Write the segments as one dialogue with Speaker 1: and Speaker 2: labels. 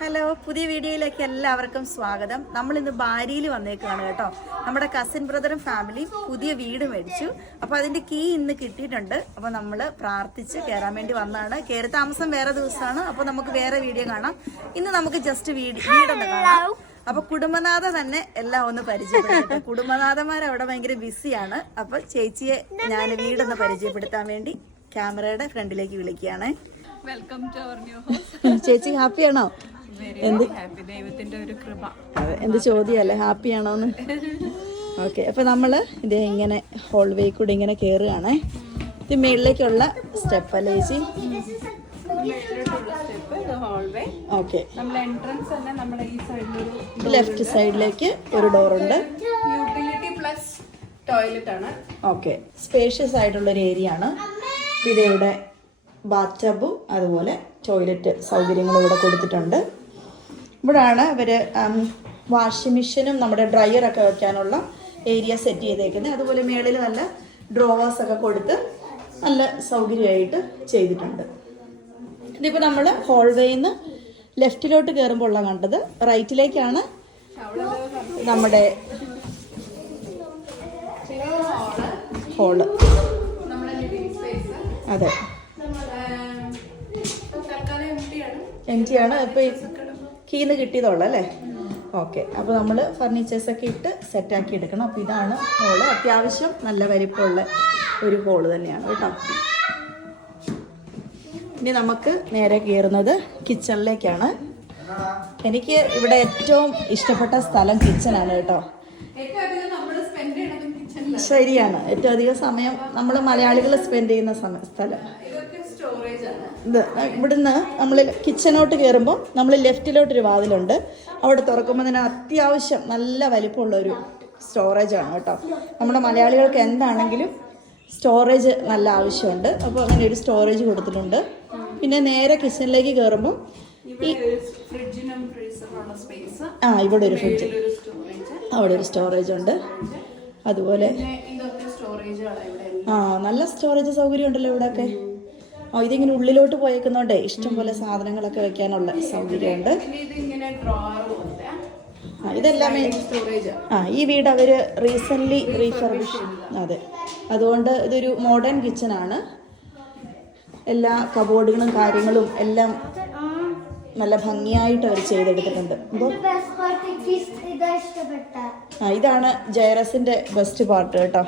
Speaker 1: Hello പുതിയ വീഡിയോയിലേക്ക് എല്ലാവർക്കും സ്വാഗതം. നമ്മൾ ഇന്ന് ബാരിയിൽ വന്നേക്കാണ് കേട്ടോ. നമ്മുടെ കസിൻ ബ്രദറും ഫാമിലിയും പുതിയ വീട് മേടിച്ചു. അപ്പൊ അതിന്റെ കീ ഇന്ന് കിട്ടിയിട്ടുണ്ട്. അപ്പൊ നമ്മൾ പ്രാർത്ഥിച്ച് കയറാൻ വേണ്ടി വന്നതാണ് കയറി താമസം വേറെ ദിവസമാണ്. അപ്പൊ നമുക്ക് വേറെ വീഡിയോ കാണാം. ഇന്ന് നമുക്ക് ജസ്റ്റ് വീട് വീടൊന്ന് കാണാം. അപ്പൊ കുടുംബനാഥ തന്നെ എല്ലാം ഒന്ന് പരിചയപ്പെടുത്തി കുടുംബനാഥന്മാർ അവിടെ ഭയങ്കര ബിസിയാണ് അപ്പൊ ചേച്ചിയെ ഞാൻ വീടൊന്ന് പരിചയപ്പെടുത്താൻ വേണ്ടി ക്യാമറയുടെ ഫ്രണ്ടിലേക്ക് വിളിക്കുകയാണ്.
Speaker 2: Welcome to our new house
Speaker 1: ചേച്ചി ഹാപ്പിയാണോ
Speaker 2: ഹാപ്പി ദൈവത്തിന്റെ ഒരു കൃപ.
Speaker 1: അതെ എന്ത് ചോദ്യമല്ലേ ഹാപ്പി ആണോന്ന് ഓക്കെ അപ്പൊ നമ്മൾ ഇത് ഇങ്ങനെ ഹോൾവേ കൂടി ഇങ്ങനെ കേറുകയാണ്. ഇത് മേളിലേക്കുള്ള സ്റ്റെപ്പ് അല്ലേ ചേച്ചി? ഓക്കെ
Speaker 2: നമ്മൾ
Speaker 1: ലെഫ്റ്റ് സൈഡിലേക്ക് ഒരു ഡോറുണ്ട്
Speaker 2: യൂട്ടിലിറ്റി പ്ലസ് ടോയ്ലറ്റ് ആണ്.
Speaker 1: ഓക്കെ സ്പേഷ്യസ് ആയിട്ടുള്ള ഒരു ഏരിയ ആണ്. പിന്നെ ഇവിടെ ബാത്ത് ടബും അതുപോലെ ടോയ്ലറ്റ് സൗകര്യങ്ങളും ഇവിടെ കൊടുത്തിട്ടുണ്ട്. ഇവിടാണ് ഇവർ വാഷിംഗ് മെഷീനും നമ്മുടെ ഡ്രയറൊക്കെ വെക്കാനുള്ള ഏരിയ സെറ്റ് ചെയ്തേക്കുന്നത്. അതുപോലെ മേളിൽ നല്ല ഡ്രോവേഴ്സ് ഒക്കെ കൊടുത്ത് നല്ല സൗകര്യമായിട്ട് ചെയ്തിട്ടുണ്ട്. ഇതിപ്പോൾ നമ്മൾ ഹോൾവേയിൽ നിന്ന് ലെഫ്റ്റിലോട്ട് കയറുമ്പോൾ ഉള്ള കണ്ടത്. റൈറ്റിലേക്കാണ് നമ്മുടെ
Speaker 2: ഹോൾ
Speaker 1: അതെ. എം ടി ആണ്. ഇപ്പോൾ കീന്ന് കിട്ടിയതുള്ളൂ അല്ലേ? ഓക്കെ അപ്പോൾ നമ്മൾ ഫർണിച്ചേഴ്സൊക്കെ ഇട്ട് സെറ്റാക്കി എടുക്കണം. അപ്പോൾ ഇതാണ് ഹോൾ അത്യാവശ്യം നല്ല വരിപ്പുള്ള ഒരു ഹോൾ തന്നെയാണ് കേട്ടോ. ഇനി നമുക്ക് നേരെ കയറുന്നത് കിച്ചണിലേക്കാണ് എനിക്ക് ഇവിടെ ഏറ്റവും ഇഷ്ടപ്പെട്ട സ്ഥലം കിച്ചണാണ് കേട്ടോ. ശരിയാണ്. ഏറ്റവും അധികം സമയം നമ്മൾ മലയാളികൾ സ്പെൻഡ് ചെയ്യുന്ന സ്ഥലം. ഇത് ഇവിടുന്ന് നമ്മൾ കിച്ചണോട്ട് കയറുമ്പോൾ നമ്മൾ ലെഫ്റ്റിലോട്ടൊരു വാതിലുണ്ട്. അവിടെ തുറക്കുമ്പോൾ തന്നെ അത്യാവശ്യം നല്ല വലിപ്പമുള്ളൊരു സ്റ്റോറേജ് ആണ് കേട്ടോ. നമ്മുടെ മലയാളികൾക്ക് എന്താണെങ്കിലും സ്റ്റോറേജ് നല്ല ആവശ്യമുണ്ട്. അപ്പോൾ അങ്ങനെ ഒരു സ്റ്റോറേജ് കൊടുത്തിട്ടുണ്ട്. പിന്നെ നേരെ കിച്ചണിലേക്ക് കയറുമ്പോൾ ഈ ആ ഇവിടെ ഒരു ഫ്രിഡ്ജ് അവിടെ ഒരു സ്റ്റോറേജ് ഉണ്ട്. അതുപോലെ ആ നല്ല സ്റ്റോറേജ് സൗകര്യം ഉണ്ടല്ലോ ഇവിടെയൊക്കെ ഇതിങ്ങനെ ഉള്ളിലോട്ട് പോയേക്കുന്നോണ്ടേ ഇഷ്ടംപോലെ സാധനങ്ങളൊക്കെ വെക്കാനുള്ള സൗകര്യമുണ്ട്.
Speaker 2: ഇതെല്ലാമേ
Speaker 1: ആ ഇതെല്ലാം
Speaker 2: സ്റ്റോറേജ്
Speaker 1: ആ ഈ വീട് അവർ റീസെന്റ്ലി റീഫർബിഷ് അതെ. അതുകൊണ്ട് ഇതൊരു മോഡേൺ കിച്ചൺ ആണ്. എല്ലാ കബോർഡുകളും കാര്യങ്ങളും എല്ലാം നല്ല ഭംഗിയായിട്ട് അവർ ചെയ്തെടുത്തിട്ടുണ്ട്. എന്തോ?
Speaker 3: ബെസ്റ്റ് പാർട്ട് എനിക്ക് ഇഷ്ടപ്പെട്ട.
Speaker 1: ആ ഇതാണ് ജയറസിന്റെ ബെസ്റ്റ് പാർട്ട് കേട്ടോ.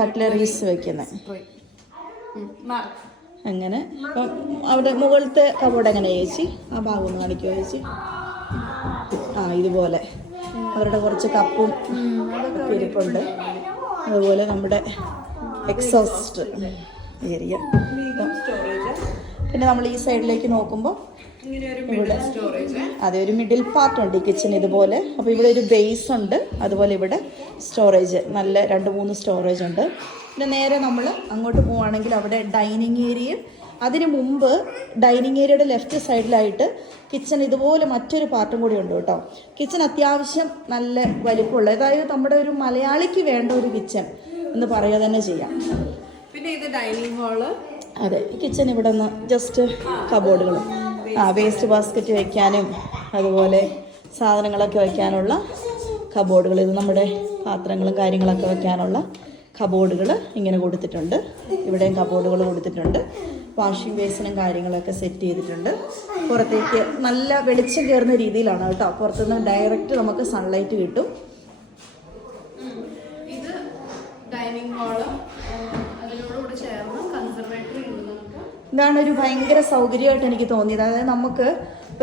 Speaker 1: കട്ട്ലറീസ് വെക്കുന്നത് അങ്ങനെ. അവിടെ മുകളിലത്തെ കബോർഡ് എങ്ങനെ ചേച്ചി ആ ഭാഗം ഒന്ന് കാണിക്കുമോ ചേച്ചി ആ ഇതുപോലെ. അവരുടെ കുറച്ച് കപ്പും ഇരിപ്പുണ്ട്. അതുപോലെ നമ്മുടെ എക്സോസ്റ്റ് ഏരിയ പിന്നെ നമ്മൾ ഈ സൈഡിലേക്ക് നോക്കുമ്പോൾ
Speaker 2: ഇവിടെ
Speaker 1: അതെ ഒരു മിഡിൽ പാർട്ട് ഉണ്ട് ഈ കിച്ചൺ ഇതുപോലെ. അപ്പോൾ ഇവിടെ ഒരു ബേസ് ഉണ്ട്. അതുപോലെ ഇവിടെ സ്റ്റോറേജ് നല്ല രണ്ട് മൂന്ന് സ്റ്റോറേജ് ഉണ്ട്. പിന്നെ നേരെ നമ്മൾ അങ്ങോട്ട് പോവുകയാണെങ്കിൽ അവിടെ ഡൈനിങ് ഏരിയയും അതിന് മുമ്പ് ഡൈനിങ് ഏരിയയുടെ ലെഫ്റ്റ് സൈഡിലായിട്ട് കിച്ചൺ ഇതുപോലെ മറ്റൊരു പാർട്ടും കൂടി ഉണ്ട് കേട്ടോ. കിച്ചൺ അത്യാവശ്യം നല്ല വലിപ്പമുള്ള അതായത് നമ്മുടെ ഒരു മലയാളിക്ക് വേണ്ട ഒരു കിച്ചൺ എന്ന് പറയുക തന്നെ ചെയ്യാം.
Speaker 2: പിന്നെ ഇത് ഡൈനിങ് ഹാൾ.
Speaker 1: അതെ കിച്ചൺ ഇവിടെ നിന്ന് ജസ്റ്റ് കബോർഡുകളും ആ വേസ്റ്റ് ബാസ്ക്കറ്റ് വയ്ക്കാനും അതുപോലെ സാധനങ്ങളൊക്കെ വയ്ക്കാനുള്ള കബോർഡുകൾ ഇത് നമ്മുടെ പാത്രങ്ങളും കാര്യങ്ങളൊക്കെ വെക്കാനുള്ള കബോർഡുകൾ ഇങ്ങനെ കൊടുത്തിട്ടുണ്ട്. ഇവിടെയും കബോർഡുകൾ കൊടുത്തിട്ടുണ്ട്. വാഷിംഗ് ബേസിനും കാര്യങ്ങളൊക്കെ സെറ്റ് ചെയ്തിട്ടുണ്ട്. പുറത്തേക്ക് നല്ല വെളിച്ചം കയറുന്ന രീതിയിലാണ് കേട്ടോ. പുറത്തുനിന്ന് ഡയറക്റ്റ് നമുക്ക് സൺലൈറ്റ് കിട്ടും.
Speaker 2: ഇത് ഡൈനിങ് ഹാൾ അതിനോടുകൂടി ചേർന്ന് കൺസർവേറ്ററി
Speaker 1: ഇതാണ് ഒരു ഭയങ്കര സൗകര്യമായിട്ട് എനിക്ക് തോന്നിയത്. അതായത് നമുക്ക്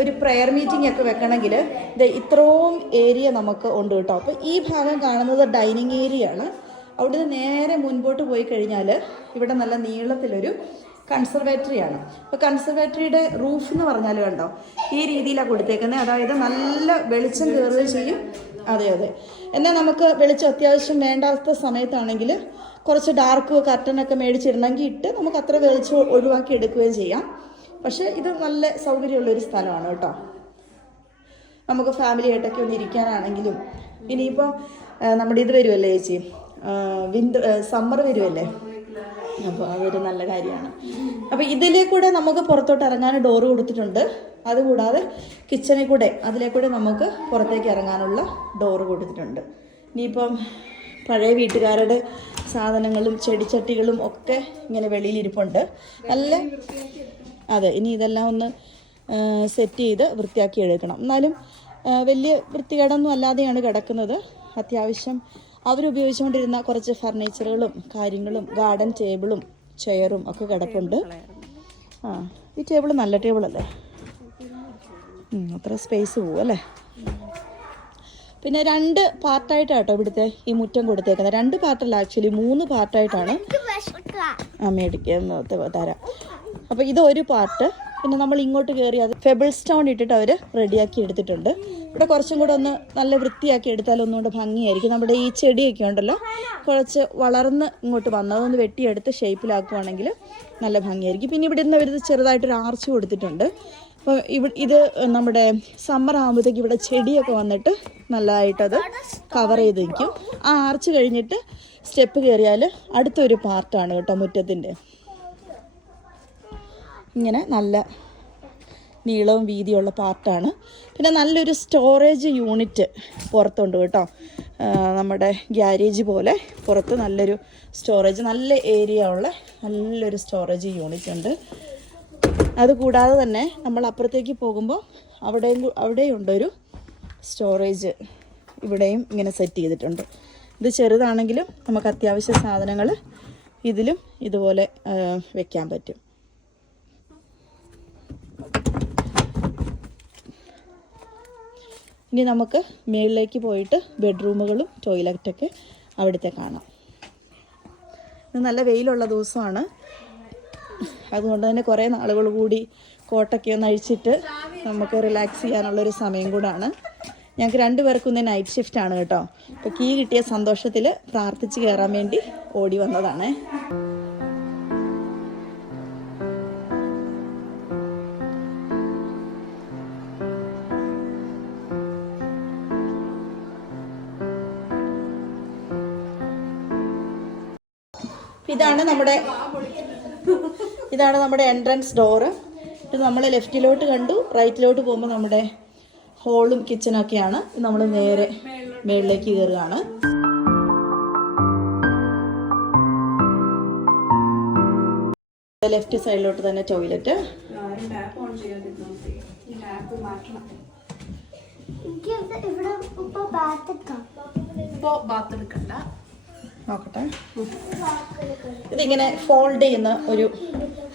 Speaker 1: ഒരു പ്രെയർ മീറ്റിംഗ് ഒക്കെ വെക്കണമെങ്കിൽ ഇത് ഇത്രയും ഏരിയ നമുക്ക് ഉണ്ട് കേട്ടോ. അപ്പോൾ ഈ ഭാഗം കാണുന്നത് ഡൈനിങ് ഏരിയ ആണ്. അവിടുന്ന് നേരെ മുൻപോട്ട് പോയി കഴിഞ്ഞാൽ ഇവിടെ നല്ല നീളത്തിലൊരു കൺസർവേറ്ററി ആണ്. അപ്പോൾ കൺസർവേറ്ററിയുടെ റൂഫ് എന്ന് പറഞ്ഞാൽ കണ്ടോ? ഈ രീതിയിലാണ് കൊടുത്തേക്കുന്നത് അതായത് നല്ല വെളിച്ചം കയറുകയും ചെയ്യും. അതെ അതെ. എന്നാൽ നമുക്ക് വെളിച്ചം അത്യാവശ്യം വേണ്ടാത്ത സമയത്താണെങ്കിൽ കുറച്ച് ഡാർക്ക് കർട്ടനൊക്കെ മേടിച്ചിടണമെങ്കിൽ ഇട്ട് നമുക്ക് അത്ര വെളിച്ചം ഒഴിവാക്കി എടുക്കുകയും ചെയ്യാം. പക്ഷേ ഇത് നല്ല സൗകര്യമുള്ളൊരു സ്ഥലമാണ് കേട്ടോ. നമുക്ക് ഫാമിലി ആയിട്ടൊക്കെ ഒന്ന് ഇരിക്കാനാണെങ്കിലും ഇനിയിപ്പോൾ നമ്മുടെ ഇത് വരുമല്ലേ ചേച്ചി? വിന്റർ സമ്മർ വരുമല്ലേ അപ്പോൾ അതൊരു നല്ല കാര്യമാണ്. അപ്പോൾ ഇതിലേ കൂടെ നമുക്ക് പുറത്തോട്ട് ഇറങ്ങാൻ ഡോറ് കൊടുത്തിട്ടുണ്ട്. അതുകൂടാതെ കിച്ചണിൽ കൂടെ അതിലേ കൂടെ നമുക്ക് പുറത്തേക്ക് ഇറങ്ങാനുള്ള ഡോറ് കൊടുത്തിട്ടുണ്ട്. ഇനിയിപ്പം പഴയ വീട്ടുകാരുടെ സാധനങ്ങളും ചെടിച്ചട്ടികളും ഒക്കെ ഇങ്ങനെ വെളിയിലിരിപ്പുണ്ട്. നല്ല അതെ ഇനി ഇതെല്ലാം ഒന്ന് സെറ്റ് ചെയ്ത് വൃത്തിയാക്കി എടുക്കണം. എന്നാലും വലിയ വൃത്തികേടൊന്നും അല്ലാതെയാണ് കിടക്കുന്നത്. അത്യാവശ്യം അവരുപയോഗിച്ചുകൊണ്ടിരുന്ന കുറച്ച് ഫർണിച്ചറുകളും കാര്യങ്ങളും ഗാർഡൻ ടേബിളും ചെയറും ഒക്കെ കിടപ്പുണ്ട്. ആ ഈ ടേബിൾ നല്ല ടേബിളല്ലേ? അത്ര സ്പേസ് പോവും അല്ലേ? പിന്നെ രണ്ട് പാർട്ടായിട്ടാണ് കേട്ടോ ഇവിടുത്തെ ഈ മുറ്റം കൊടുത്തേക്കുന്നത്. രണ്ട് പാർട്ടല്ല ആക്ച്വലി മൂന്ന് പാർട്ടായിട്ടാണ്. ആ മേടിക്കുക തരാം. അപ്പോൾ ഇത് ഒരു പാർട്ട് പിന്നെ നമ്മൾ ഇങ്ങോട്ട് കയറി അത് ഫെബിൾ സ്റ്റോൺ ഇട്ടിട്ട് അവർ റെഡിയാക്കി എടുത്തിട്ടുണ്ട്. ഇവിടെ കുറച്ചും കൂടെ ഒന്ന് നല്ല വൃത്തിയാക്കി എടുത്താൽ ഒന്നുകൊണ്ട് ഭംഗിയായിരിക്കും. നമ്മുടെ ഈ ചെടിയൊക്കെ ഉണ്ടല്ലോ കുറച്ച് വളർന്ന് ഇങ്ങോട്ട് വന്ന് അതൊന്ന് വെട്ടിയെടുത്ത് ഷേപ്പിലാക്കുവാണെങ്കിൽ നല്ല ഭംഗിയായിരിക്കും. പിന്നെ ഇവിടെ നിന്ന് ഒരു ചെറുതായിട്ടൊരു ആർച്ച് കൊടുത്തിട്ടുണ്ട്. അപ്പോൾ ഇവ ഇത് നമ്മുടെ സമ്മർ ആകുമ്പോഴത്തേക്ക് ഇവിടെ ചെടിയൊക്കെ വന്നിട്ട് നല്ലതായിട്ടത് കവർ ചെയ്ത് നിൽക്കും. ആ ആർച്ച് കഴിഞ്ഞിട്ട് സ്റ്റെപ്പ് കയറിയാൽ അടുത്തൊരു പാർട്ടാണ് കേട്ടോ മുറ്റത്തിന്റെ. ഇങ്ങനെ നല്ല നീളവും വീതിയുള്ള പാർട്ടാണ്. പിന്നെ നല്ലൊരു സ്റ്റോറേജ് യൂണിറ്റ് പുറത്തുണ്ട് കേട്ടോ. നമ്മുടെ ഗ്യാരേജ് പോലെ പുറത്ത് നല്ലൊരു സ്റ്റോറേജ് നല്ല ഏരിയ ഉള്ള നല്ലൊരു സ്റ്റോറേജ് യൂണിറ്റ് ഉണ്ട്. അതുകൂടാതെ തന്നെ നമ്മൾ അപ്പുറത്തേക്ക് പോകുമ്പോൾ അവിടെയും അവിടെയുണ്ടൊരു സ്റ്റോറേജ് ഇവിടെയും ഇങ്ങനെ സെറ്റ് ചെയ്തിട്ടുണ്ട്. ഇത് ചെറുതാണെങ്കിലും നമുക്ക് അത്യാവശ്യ സാധനങ്ങൾ ഇതിലും ഇതുപോലെ വെക്കാൻ പറ്റും. ഇനി നമുക്ക് മുകളിലേക്ക് പോയിട്ട് ബെഡ്റൂമുകളും ടോയ്ലറ്റൊക്കെ അവിടുത്തെ കാണാം. ഇന്ന് നല്ല വെയിലുള്ള ദിവസമാണ്. അതുകൊണ്ട് തന്നെ കുറേ നാളുകൾ കൂടി കോട്ടൊക്കെ ഒന്ന് അഴിച്ചിട്ട് നമുക്ക് റിലാക്സ് ചെയ്യാനുള്ളൊരു സമയം കൂടാണ്. ഞങ്ങൾക്ക് രണ്ടുപേർക്കും ഇന്ന് നൈറ്റ് ഷിഫ്റ്റ് ആണ് കേട്ടോ. അപ്പോൾ കീ കിട്ടിയ സന്തോഷത്തിൽ പ്രാർത്ഥിച്ച് കയറാൻ വേണ്ടി ഓടി വന്നതാണേ. ഇതാണ് നമ്മുടെ ഇതാണ് നമ്മുടെ എൻട്രൻസ് ഡോറ് ഇത് നമ്മൾ ലെഫ്റ്റിലോട്ട് കണ്ടു. റൈറ്റിലോട്ട് പോകുമ്പോൾ നമ്മുടെ ഹോളും കിച്ചനും ഒക്കെയാണ്. നമ്മൾ നേരെ മേളിലേക്ക് കയറുകയാണ്. ലെഫ്റ്റ് സൈഡിലോട്ട് തന്നെ ടോയ്ലറ്റ്
Speaker 3: ഇപ്പൊ
Speaker 2: ഇപ്പോൾ ബാത്ത് എടുക്കണ്ട.
Speaker 1: നോക്കട്ടെ. ഇതിങ്ങനെ ഫോൾഡ് ചെയ്യുന്ന ഒരു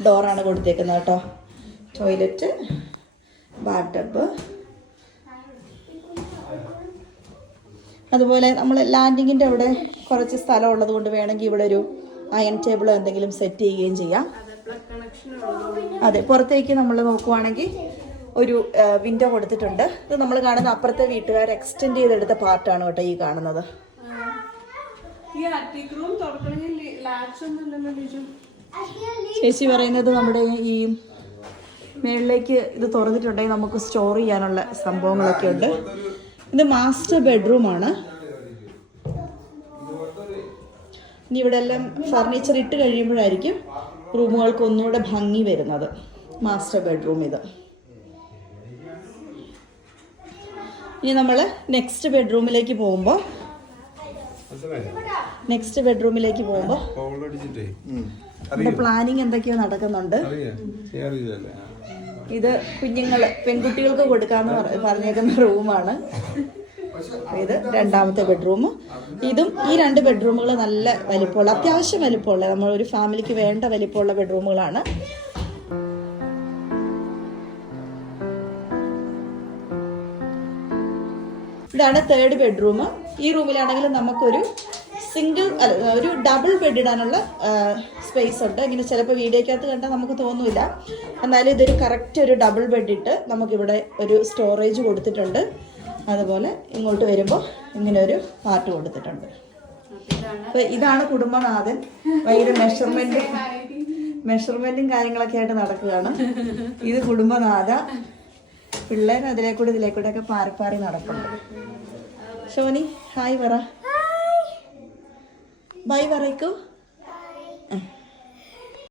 Speaker 1: ഡോറാണ് കൊടുത്തേക്കുന്നത് കേട്ടോ. ടോയ്ലറ്റ് ബാട്ടബ് അതുപോലെ നമ്മൾ ലാൻഡിങ്ങിന്റെ അവിടെ കുറച്ച് സ്ഥലം ഉള്ളത് കൊണ്ട് വേണമെങ്കിൽ ഇവിടെ ഒരു അയൺ ടേബിൾ എന്തെങ്കിലും സെറ്റ് ചെയ്യുകയും ചെയ്യാം.
Speaker 2: അതെ
Speaker 1: പുറത്തേക്ക് നമ്മൾ നോക്കുവാണെങ്കിൽ ഒരു വിൻഡോ കൊടുത്തിട്ടുണ്ട്. ഇത് നമ്മൾ കാണുന്ന അപ്പുറത്തെ വീട്ടുകാർ എക്സ്റ്റെൻഡ് ചെയ്തെടുത്ത പാർട്ടാണ് കേട്ടോ ഈ കാണുന്നത്.
Speaker 2: ഈ അറ്റിക് റൂം തുറക്കണമെങ്കിൽ ഒന്നും
Speaker 1: ചേച്ചി പറയുന്നത് നമ്മുടെ ഈ മേളിലേക്ക് ഇത് തുറന്നിട്ടുണ്ടെങ്കിൽ നമുക്ക് സ്റ്റോർ ചെയ്യാനുള്ള സംഭവങ്ങളൊക്കെ ഉണ്ട്. ഇത് മാസ്റ്റർ ബെഡ്റൂമാണ് ഇനി ഇവിടെ എല്ലാം ഫർണിച്ചർ ഇട്ട് കഴിയുമ്പോഴായിരിക്കും റൂമുകൾക്ക് ഒന്നുകൂടെ ഭംഗി വരുന്നത്. മാസ്റ്റർ ബെഡ്റൂം ഇത്. ഇനി നമ്മൾ നെക്സ്റ്റ് ബെഡ്റൂമിലേക്ക് പോകുമ്പോൾ നെക്സ്റ്റ് ബെഡ്റൂമിലേക്ക് പോകുമ്പോൾ പ്ലാനിങ് എന്തൊക്കെയോ നടക്കുന്നുണ്ട്. ഇത് കുഞ്ഞുങ്ങൾ പെൺകുട്ടികൾക്ക് കൊടുക്കാന്ന് പറഞ്ഞേക്കുന്ന റൂമാണ്. ഇത് രണ്ടാമത്തെ ബെഡ്റൂം ഇതും ഈ രണ്ട് ബെഡ്റൂമുകൾ നല്ല വലിപ്പമുള്ള അത്യാവശ്യം വലിപ്പമുള്ള നമ്മൾ ഒരു ഫാമിലിക്ക് വേണ്ട വലിപ്പമുള്ള ബെഡ്റൂമുകളാണ് ഇതാണ് തേർഡ് ബെഡ്റൂം ഈ റൂമിലാണെങ്കിൽ നമുക്കൊരു സിംഗിൾ അല്ല ഒരു ഡബിൾ ബെഡ് ഇടാനുള്ള സ്പേസ് ഉണ്ട്. ഇങ്ങനെ ചിലപ്പോൾ വീഡിയോക്കകത്ത് കണ്ടാൽ നമുക്ക് തോന്നില്ല എന്നാലും ഇതൊരു കറക്റ്റ് ഒരു ഡബിൾ ബെഡ് ഇട്ട് നമുക്കിവിടെ ഒരു സ്റ്റോറേജ് കൊടുത്തിട്ടുണ്ട്. അതുപോലെ ഇങ്ങോട്ട് വരുമ്പോൾ ഇങ്ങനെ ഒരു പാർട്ട് കൊടുത്തിട്ടുണ്ട്. അപ്പോൾ ഇതാണ് കുടുംബനാഥൻ ഭയങ്കര മെഷർമെന്റും മെഷർമെന്റും കാര്യങ്ങളൊക്കെ ആയിട്ട് നടക്കുകയാണ്. ഇത് കുടുംബനാഥ. പിള്ളേർ അതിലെ കൂടെ ഒക്കെ പാറി പാറി നടക്കുന്നുണ്ട് ഷോനി ഹായ് പറ ബൈ പറയ്ക്കൂ